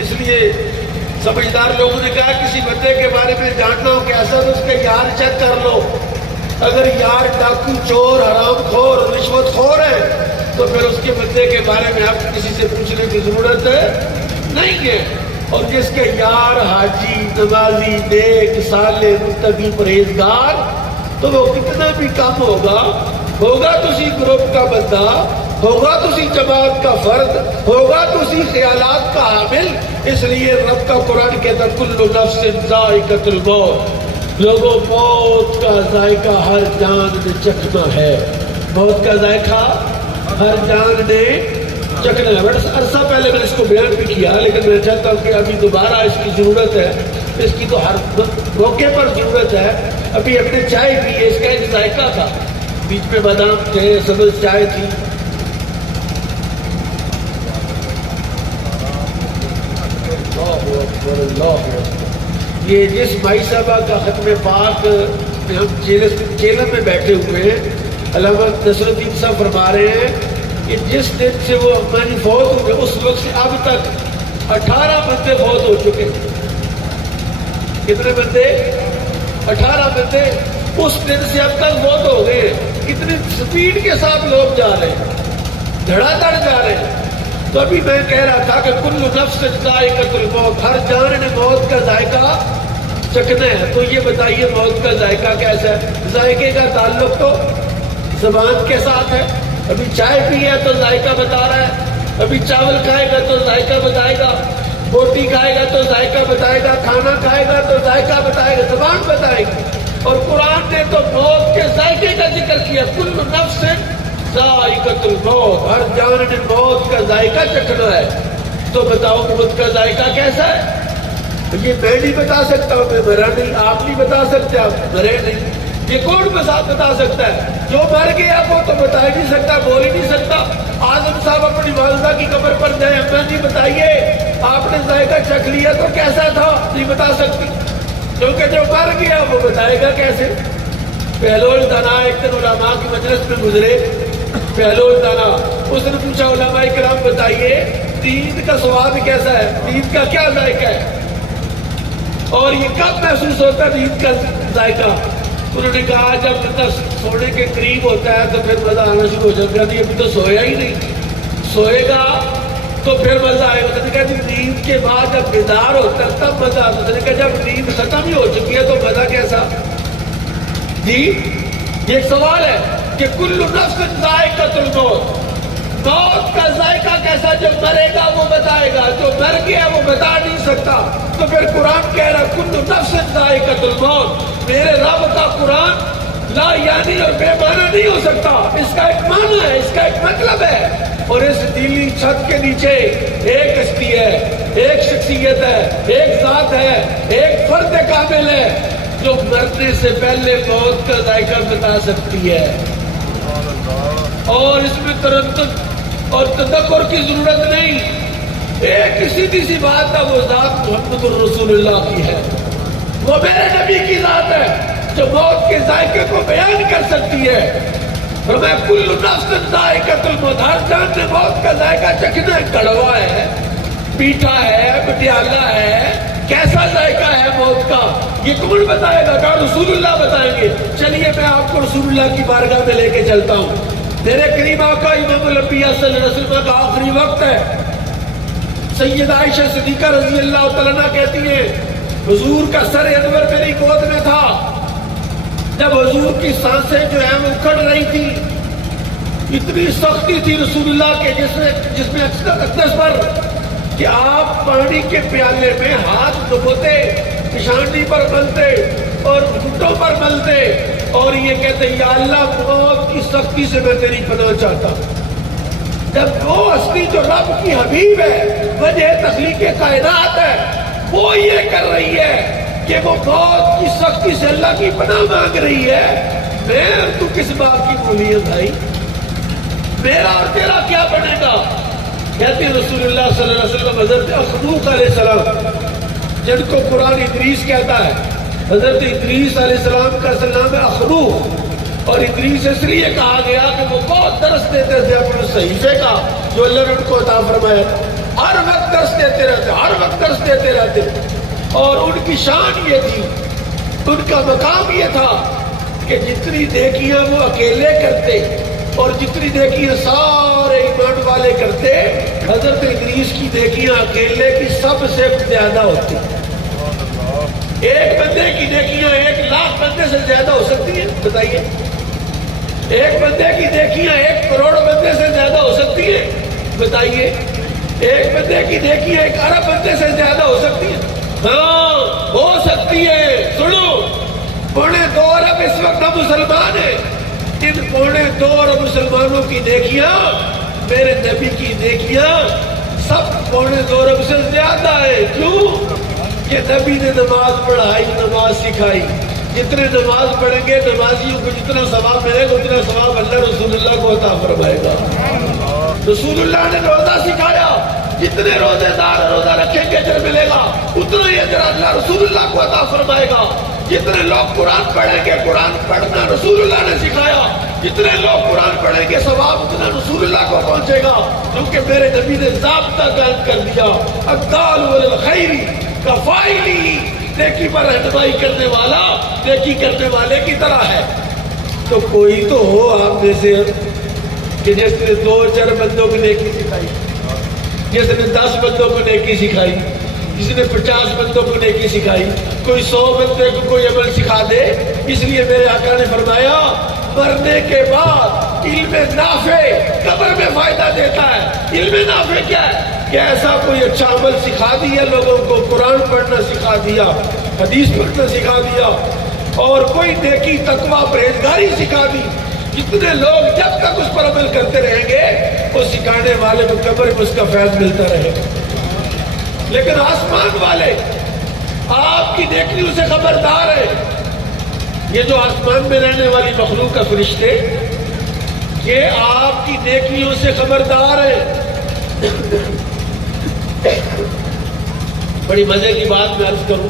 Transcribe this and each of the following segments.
اس لیے سمجھدار لوگوں نے کہا کسی بندے کے بارے میں جاننا ہو کیسا تو اس کا یار چیک کر لو. اگر یار ڈاکو چور حرام خور رشوت خور ہے تو پھر اس کے بندے کے بارے میں آپ کسی سے پوچھنے کی ضرورت نہیں ہے. اور جس کے یار حاجی نمازی نیک صالح متقی پرہیزگار تو وہ کتنا بھی کم ہوگا تو اسی گروپ کا بندہ ہوگا تو اسی جماعت کا فرد ہوگا تو اسی خیالات کا حامل. اس لیے رب کا قرآن کہتا کل نفس ذائقۃ الموت. لوگوں موت کا ذائقہ ہر جان نے چکھنا ہے. موت کا ذائقہ ہر جان نے چکھنا ہے. بڑا عرصہ پہلے میں نے اس کو بیان بھی کیا لیکن میں چاہتا ہوں کہ ابھی دوبارہ اس کی ضرورت ہے. اس کی تو ہر موقع پر ضرورت ہے. ابھی ہم نے چائے پی ہے اس کا ایک ذائقہ تھا. بیچ میں بادام تھے سبز چائے تھی. یہ جس بھائی صاحبہ کا ختم پاک ہم چیلم میں بیٹھے ہوئے ہیں علامہ نصر الدین صاحب فرما رہے ہیں کہ جس دن سے وہ امانی فوت ہوئے اس وقت سے اب تک 18 بندے فوت ہو چکے. کتنے بندے؟ 18 بندے اس دن سے اب تک فوت ہو گئے. کتنی سپیڈ کے ساتھ لوگ جا رہے ہیں, دھڑا دھڑ جا رہے ہیں. تو ابھی میں کہہ رہا تھا کہ کل نفس ذائقۃ الموت, ہر جان نے موت کا ذائقہ چکھنا ہے. تو یہ بتائیے موت کا ذائقہ کیسا ہے؟ ذائقے کا تعلق تو زبان کے ساتھ ہے. ابھی چائے پی ہے تو ذائقہ بتا رہا ہے, ابھی چاول کھائے گا تو ذائقہ بتائے گا, روٹی کھائے گا تو ذائقہ بتائے گا, کھانا کھائے گا تو ذائقہ بتائے گا, زبان بتائے گی. اور قرآن نے تو موت کے ذائقے کا ذکر کیا, کل نفس ذائقۃ الموت, ہر جان نے موت کا ذائقہ چکھنا ہے. تو بتاؤ موت کا ذائقہ کیسا ہے؟ یہ میں نہیں بتا سکتا, میں مرا نہیں, آپ نہیں بتا سکتے, آپ مرے نہیں. یہ کون بتا سکتا ہے؟ جو مر گیا وہ تو بتا ہی نہیں سکتا, بول ہی نہیں سکتا. اعظم صاحب اپنی والدہ کی قبر پر گئے, اما جی بتائیے آپ نے ذائقہ چکھ لیا تو کیسا تھا؟ نہیں بتا سکتی, کیونکہ جو مر گیا وہ بتائے گا کیسے. بہلول دانا ایک دن علماء کی مجلس میں گزرے, بہلول دانا, اس نے پوچھا علماء کرام بتائیے نیند کا سواد کیسا ہے, نیند کا کیا ذائقہ ہے, اور یہ کب محسوس ہوتا ہے نیند کا ذائقہ؟ انہوں نے کہا جب بندہ سونے کے قریب ہوتا ہے تو پھر مزہ آنا شروع ہو جاتا ہے. ابھی تو سویا ہی نہیں, سوئے گا تو پھر مزہ آئے گا. نے کہا جی نیند کے بعد جب بیدار ہوتا ہے تب مزہ آتا ہے. نے کہا جب نیند ختم ہی ہو چکی ہے تو مزہ کیسا؟ جی یہ ایک سوال ہے کہ کل نفس ذائقۃ الموت, موت کا ذائقہ کیسا؟ جو مرے گا وہ بتائے گا, جو مر گیا وہ بتا نہیں سکتا. تو پھر قرآن کہہ رہا کل نفس ذائقۃ الموت. میرے رب کا قرآن لا یعنی اور بے معنی نہیں ہو سکتا. اس کا ایک معنی ہے, اس کا ایک مطلب ہے. اور اس نیلی چھت کے نیچے ایک ہستی ہے, ایک شخصیت ہے, ایک ذات ہے, ایک فرد کامل ہے جو مرنے سے پہلے موت کا ذائقہ بتا سکتی ہے. اور اس میں تردد اور تدبر کی ضرورت نہیں. ایک سیدھی سی بات ہے, وہ ذات محمد الرسول اللہ کی ہے, وہ میرے نبی کی ذات ہے جو موت کے ذائقے کو بیان کر سکتی ہے. فرمایا کل نفس ذائقۃ الموت, ہر جان نے موت کا ذائقہ چکھنا ہے. کڑوا ہے, میٹھا ہے, مٹیالہ ہے, کیسا ذائقہ ہے موت کا یہ کون بتائے گا؟ کہا رسول اللہ بتائیں گے. چلیے میں آپ کو رسول اللہ کی بارگاہ میں لے کے چلتا ہوں. میرے قریب آقا امام الانبیاء صلی اللہ علیہ وسلم کا آخری وقت ہے. سیدہ عائشہ صدیقہ رضی اللہ تعالیٰ عنہا کہتی ہے حضور کا سر انور میری گود میں تھا جب حضور کی سانسیں جو ہیں وہ اکھڑ رہی تھی. اتنی سختی تھی رسول اللہ کے جس میں اقدس پر کہ آپ پانی کے پیالے میں ہاتھ ڈبوتے, پیشانی پر ملتے اور گھٹوں پر ملتے اور یہ کہتے یا اللہ موت کی سختی سے میں تیری پناہ چاہتا ہوں. جب وہ ہستی جو رب کی حبیب ہے, وجہ تخلیق کائنات ہے, وہ یہ کر رہی ہے کہ وہ موت کی سختی سے اللہ کی پناہ مانگ رہی ہے, میں تو کس بات کی بولی ہے بھائی, میرا اور تیرا کیا بنے گا؟ کہتے رسول اللہ صلی اللہ علیہ وسلم حضرت اخنوخ علیہ السلام جن کو قرآن ادریس کہتا ہے, حضرت ادریس علیہ السلام کا اصل نام ہے اخنوخ, اور ادریس اس لیے کہا گیا کہ وہ بہت درس دیتے تھے اپنے صحیفے کا جو اللہ نے ان کو عطا فرمایا. ہر وقت درس دیتے رہتے، ہر وقت درس دیتے رہتے، اور ان کی شان یہ تھی، ان کا مقام یہ تھا کہ جتنی نیکیاں وہ اکیلے کرتے اور جتنی نیکیاں سارے ایمان والے کرتے، حضرت ادریس کی نیکیاں اکیلے کی سب سے زیادہ ہوتی۔ ایک بندے کی نیکیاں 1,00,000 بندے سے زیادہ ہو سکتی ہیں، بتائیے؟ ایک بندے کی نیکیاں 1 کروڑ بندے سے زیادہ ہو سکتی ہے، بتائیے؟ ایک بندے کی نیکیاں 1 ارب بندے سے زیادہ ہو سکتی ہے؟ ہاں ہو سکتی ہے۔ سنو، 2.25 ارب اس وقت ہم مسلمان ہیں، ان 2.25 ارب مسلمانوں کی نیکیاں، میرے نبی کی نیکیاں سب 2.25 ارب سے زیادہ ہے۔ کیوں؟ کہ نبی نے نماز پڑھائی، نماز سکھائی۔ جتنے نماز پڑھیں گے نمازیوں کو جتنا ثواب ملے گا اتنا ثواب اللہ رسول اللہ کو عطا فرمائے گا۔ رسول اللہ نے روزہ سکھایا، جتنے روزے دار روزہ رکھیں گے اجر ملے گا، اتنا ہی اجر اللہ رسول اللہ کو عطا فرمائے گا۔ جتنے لوگ قرآن پڑھیں گے، قرآن پڑھنا رسول اللہ نے سکھایا، جتنے لوگ قرآن پڑھیں گے ثواب اتنا رسول اللہ کو پہنچے گا، کیونکہ میرے نبی نے ضابطہ قائم کر دیا، الدال والخیر کفائلی، نیکی پر رہنمائی کرنے والا نیکی کرنے والے کی طرح ہے۔ تو کوئی تو ہو آپ میں سے کہ جس نے 2-4 بندوں کو نیکی سکھائی، جس نے 10 بندوں کو نیکی سکھائی، جس نے 50 بندوں کو نیکی سکھائی، کوئی 100 بندے کو کوئی عمل سکھا دے۔ اس لیے میرے آقا نے فرمایا مرنے کے بعد علم نافع قبر میں فائدہ دیتا ہے۔ علم نافع کیا ہے؟ کہ ایسا کوئی اچھا عمل سکھا دیا لوگوں کو، قرآن پڑھنا سکھا دیا، حدیث پڑھنا سکھا دیا، اور کوئی نیکی تقویٰ پرہیزگاری سکھا دی۔ جتنے لوگ جب تک اس پر عمل کرتے رہیں گے وہ سکھانے والے کو قبر میں اس کا فیض ملتا رہے گا۔ لیکن آسمان والے آپ کی نیکیوں سے خبردار ہے۔ یہ جو آسمان میں رہنے والی مخلوق کا فرشتے، یہ آپ کی نیکیوں سے خبردار ہے۔ بڑی مزے کی بات میں عرض کروں،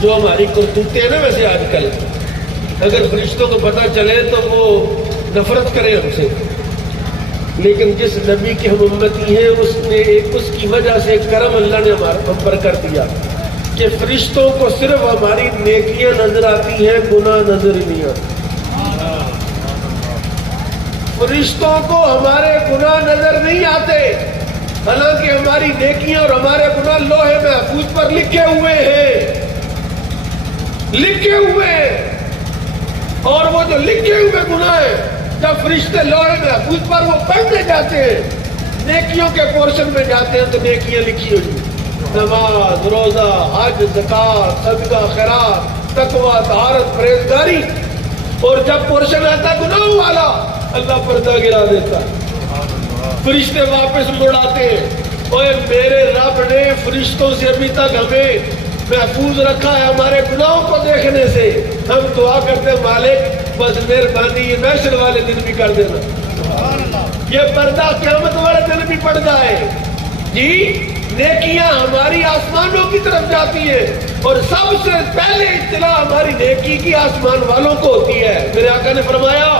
جو ہماری کرتوتیں ہیں نا، ویسے آج کل اگر فرشتوں کو پتہ چلے تو وہ نفرت کرے ہم سے، لیکن جس نبی کے ہم امتی ہیں اس کی وجہ سے کرم اللہ نے ہم پر کر دیا کہ فرشتوں کو صرف ہماری نیکیاں نظر آتی ہیں، گناہ نظر ہی نہیں آتے۔ فرشتوں کو ہمارے گناہ نظر نہیں آتے، حالانکہ ہماری نیکیاں اور ہمارے گناہ لوہے محفوظ پر لکھے ہوئے ہیں، لکھے ہوئے ہیں۔ اور وہ جو لکھے ہوئے گناہ ہیں، جب فرشتے لوہے محفوظ پر وہ پڑھنے جاتے ہیں، نیکیوں کے پورشن میں جاتے ہیں تو نیکیاں لکھی ہوئی، نماز، روزہ، حج، زکات، صدقہ، خیرات، تقویٰ، طہارت، پرہیزگاری، اور جب پورشن آتا گناہ والا اللہ پردہ گرا دیتا ہے، فرشتے واپس مڑاتے ہیں۔ اوے میرے رب نے فرشتوں سے ابھی تک ہمیں محفوظ رکھا ہے ہمارے گناہوں کو دیکھنے سے۔ ہم دعا کرتے مالک بس مہربانی یہ محشر والے دن بھی کر دینا، یہ پردہ قیامت والے دن بھی پڑ جائے۔ جی نیکیاں ہماری آسمانوں کی طرف جاتی ہے، اور سب سے پہلے اطلاع ہماری نیکی کی آسمان والوں کو ہوتی ہے۔ میرے آقا نے فرمایا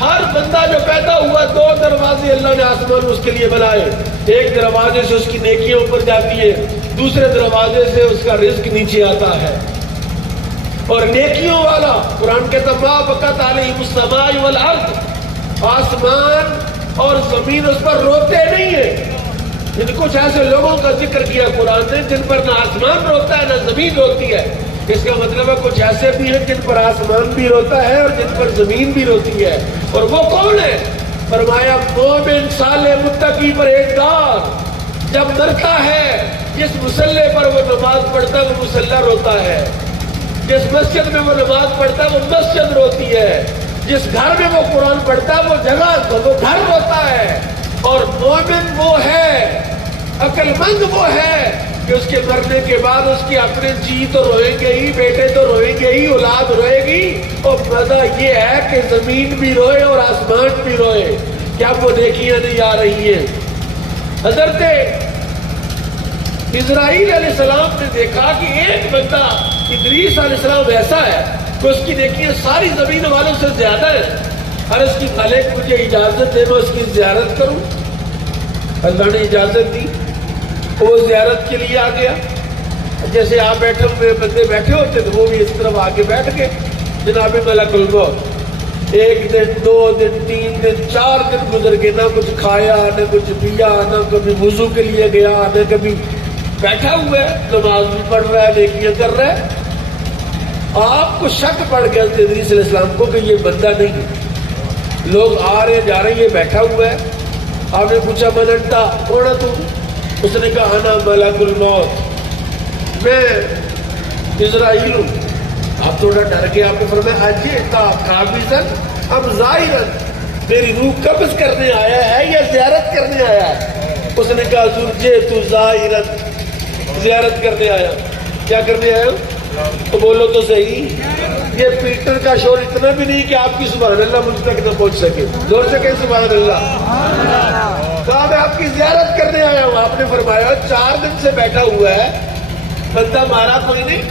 ہر بندہ جو پیدا ہوا 2 دروازے اللہ نے آسمان اس کے لیے بنائے، ایک دروازے سے اس کی نیکیاں اوپر جاتی ہے، دوسرے دروازے سے اس کا رزق نیچے آتا ہے۔ اور نیکیوں والا قرآن کہتا ما بکت علیہم السماء والارض، آسمان اور زمین اس پر روتے نہیں ہیں۔ ان کچھ ایسے لوگوں کا ذکر کیا قرآن نے جن پر نہ آسمان روتا ہے نہ زمین روتی ہے۔ اس کا مطلب ہے کچھ ایسے بھی ہیں جن پر آسمان بھی روتا ہے اور جن پر زمین بھی روتی ہے، اور وہ کون ہے؟ فرمایا مومن صالح متقی پرہیزگار جب مرتا ہے، جس مسلح پر وہ نماز پڑھتا ہے وہ مسلح روتا ہے، جس مسجد میں وہ نماز پڑھتا ہے وہ مسجد روتی ہے، جس گھر میں وہ قرآن پڑھتا ہے وہ جگہ وہ گھر روتا ہے۔ اور مومن وہ ہے، عقل مند وہ ہے کہ اس کے مرنے کے بعد اس کی اپنے جی تو روئیں گے ہی، بیٹے تو روئیں گے ہی، اولاد روئے گی، اور مزہ یہ ہے کہ زمین بھی روئے اور آسمان بھی روئے۔ کیا وہ نیکیاں نہیں آ رہی ہیں؟ حضرت اسرائیل علیہ السلام نے دیکھا کہ ایک بندہ ادریس علیہ السلام ایسا ہے کہ اس کی نیکیاں ساری زمین والوں سے زیادہ ہیں۔ عرض کی مالک مجھے اجازت دے میں اس کی زیارت کروں؟ اللہ نے اجازت دی، وہ زیارت کے لیے آ گیا. جیسے آپ بیٹھے ہوئے بندے بیٹھے ہوتے تھے وہ بھی اس طرف آگے بیٹھ کے جناب ملک الموت. 1 دن 2 دن 3 دن 4 دن گزر گئے, نہ کچھ کھایا نہ کچھ پیا, نہ کبھی وضو کے لیے گیا, نہ کبھی بیٹھا ہوا ہے, نماز بھی پڑھ رہا ہے, نیکیاں کر رہا ہے. آپ کو شک پڑ گیا ادریس علیہ السلام کو کہ یہ بندہ نہیں ہے. لوگ آ رہے جا رہے ہیں, یہ بیٹھا ہوا ہے. آپ نے پوچھا من انتا, کون ہے تم؟ اس نے کہا انا ملک الموت, میں اسرائیل ہوں. آپ تھوڑا ڈر گئے. آپ نے فرمایا اجئتا قابضا ام زائرا, میری روح قبض کرنے آیا ہے یا زیارت کرنے آیا ہے؟ اس نے کہا حضور جئت زائرا, زیارت کرنے آیا. کیا کرنے آیا؟ تو بولو تو صحیح. یہ پیٹر کا شور اتنا بھی نہیں کہ آپ کی سبحان اللہ مجھ تک نہ پہنچ سکے. زور سے کہیں سبحان اللہ. کہا میں آپ کی زیارت کرنے آیا ہوں. آپ نے فرمایا 4 دن سے بیٹھا ہوا ہے, بندہ مارا کوئی نہیں.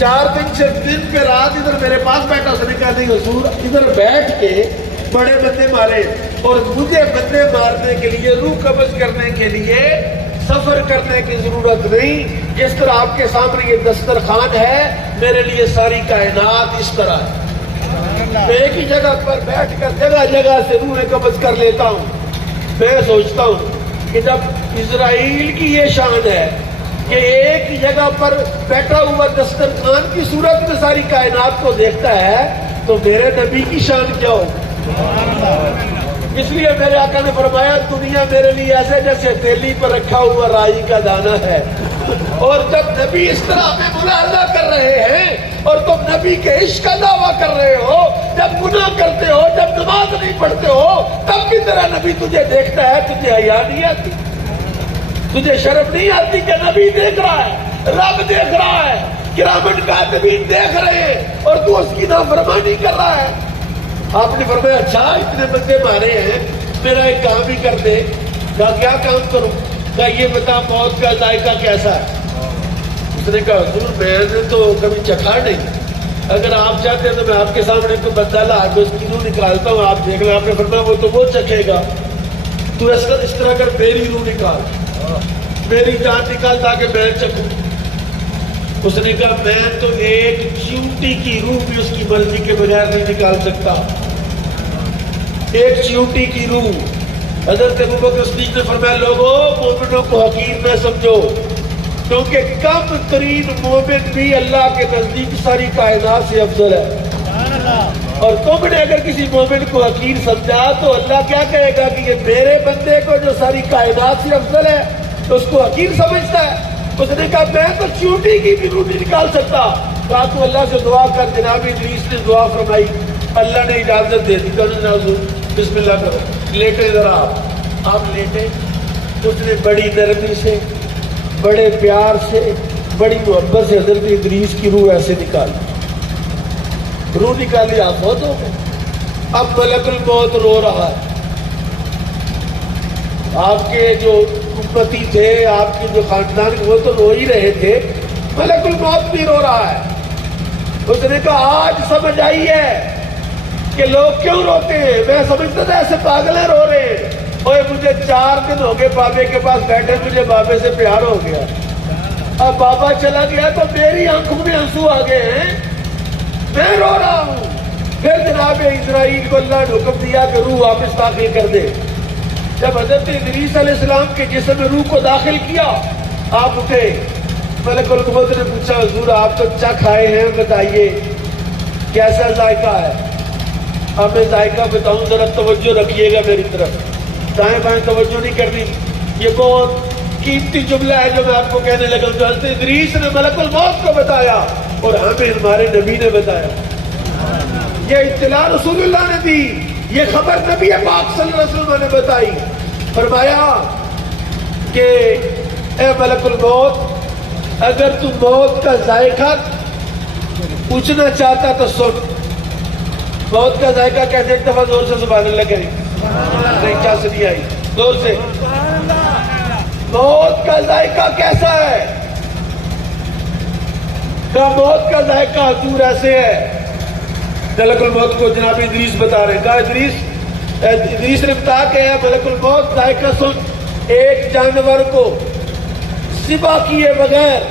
4 دن سے دن پہ رات ادھر میرے پاس بیٹھا. اس نے کہا نہیں حضور, ادھر بیٹھ کے بڑے بندے مارے, اور مجھے بندے مارنے کے لیے, روح قبض کرنے کے لیے سفر کرنے کی ضرورت نہیں. جس طرح آپ کے سامنے یہ دسترخوان ہے, میرے لیے ساری کائنات اس طرح ہے. میں ایک ہی جگہ پر بیٹھ کر جگہ جگہ سے روح قبض کر لیتا ہوں. میں سوچتا ہوں کہ جب اسرائیل کی یہ شان ہے کہ ایک ہی جگہ پر بیٹھا ہوا دسترخوان کی صورت میں ساری کائنات کو دیکھتا ہے, تو میرے نبی کی شان کیا ہو. اس لیے میرے آقا نے فرمایا دنیا میرے لیے ایسے جیسے تیلی پر رکھا ہوا رائی کا دانہ ہے. اور جب نبی اس طرح میں ملاحظہ کر رہے ہیں اور تم نبی کے عشق کا دعویٰ کر رہے ہو, جب گناہ کرتے ہو, جب نماز نہیں پڑھتے ہو, تب بھی تیرا نبی تجھے دیکھتا ہے. تجھے حیا نہیں آتی, تجھے شرم نہیں آتی کہ نبی دیکھ رہا ہے, رب دیکھ رہا ہے, کرامن کاتبین دیکھ رہے ہیں, اور تو اس کی نافرمانی کر رہا ہے. آپ نے فرمایا اچھا اتنے بندے مارے ہیں, میرا ایک کام ہی کر دے. کہا کیا کام کروں؟ کہا یہ بتا موت کا ذائقہ کیسا ہے. اس نے کہا حضور میں نے تو کبھی چکھا نہیں, اگر آپ چاہتے ہیں تو میں آپ کے سامنے کوئی بندہ لا کے اس کی روح نکالتا ہوں, آپ دیکھ لیں. آپ نے فرمایا وہ تو وہ چکھے گا, تو اس طرح کر میری روح نکال, میری جان نکال تاکہ میں چکھوں. اس نے کہا میں تو ایک چیونٹی کی روح بھی اس کی مرضی کے بغیر نہیں نکال سکتا. ایک چیونٹی کی روح. حضرت ابوبکر صدیق نے فرمایا لوگوں مومنوں کو حقیر نہ سمجھو, کیونکہ کم ترین مومن بھی اللہ کے نزدیک ساری کائنات سے افضل ہے. اور تم نے اگر کسی مومن کو حقیر سمجھا تو اللہ کیا کہے گا کہ یہ میرے بندے کو جو ساری کائنات سے افضل ہے تو اس کو حقیر سمجھتا ہے. اس نے کہا میں تو چیونٹی کی بھی روح نہیں نکال سکتا. کہا تو اللہ سے دعا کر. جناب ادریس نے دعا فرمائی, اللہ نے اجازت دے دی. بسم اللہ کرو, لیٹے ذرا. آپ لیٹے. اس نے بڑی نرمی سے, بڑے پیار سے, بڑی محبت سے حضرت ادریس کی روح ایسے نکالی. روح نکالی, آپ بہت ہو گئے. اب ملک الموت رو رہا ہے. آپ کے جو امتی تھے, آپ کے جو خاندان, وہ تو رو ہی رہے تھے, ملک الموت بھی رو رہا ہے. اس نے کہا آج سمجھ آئی ہے کہ لوگ کیوں روتے ہیں. میں سمجھتا تھا ایسے پاگلیں رو رہے ہیں. اور مجھے 4 دن ہو گئے بابے کے پاس بیٹھے, مجھے بابے سے پیار ہو گیا. اب بابا چلا گیا تو میری آنکھوں میں آنسو آ گئے ہیں, میں رو رہا ہوں. پھر جناب اسرائیل کو اللہ نے حکم دیا کہ روح واپس داخل کر دے. جب حضرت ادریس علیہ السلام کے جسم میں روح کو داخل کیا, آپ اٹھے. ملک الموت نے پوچھا حضور آپ تو چکھ آئے ہیں, بتائیے کیسا ذائقہ ہے. اب میں ذائقہ بتاؤں, ذرا توجہ رکھیے گا میری طرف, دائیں بائیں توجہ نہیں کرنی. یہ بہت قیمتی جملہ ہے جو میں آپ کو کہنے لگا, جو حضرت ادریس نے ملک الموت کو بتایا اور ہمیں ہمارے نبی نے بتایا. یہ اطلاع رسول اللہ نے دی, یہ خبر نبی پاک صلی اللہ علیہ وسلم نے بتائی. فرمایا کہ اے ملک الموت, اگر تو موت کا ذائقہ پوچھنا چاہتا تو سن. موت کا ذائقہ کیسے؟ ایک دفعہ زور سے سبحان اللہ کریں. نہیں کیا سے نہیں آئی, زور سے. موت کا ذائقہ کیسا ہے؟ کہ موت کا ذائقہ حضور ایسے ہے. ملک الموت کو جناب ادریس بتا رہے ہیں. کہا ادریس نے بتا کہ ملک الموت ذائقہ سن. ایک جانور کو ذبح کیے بغیر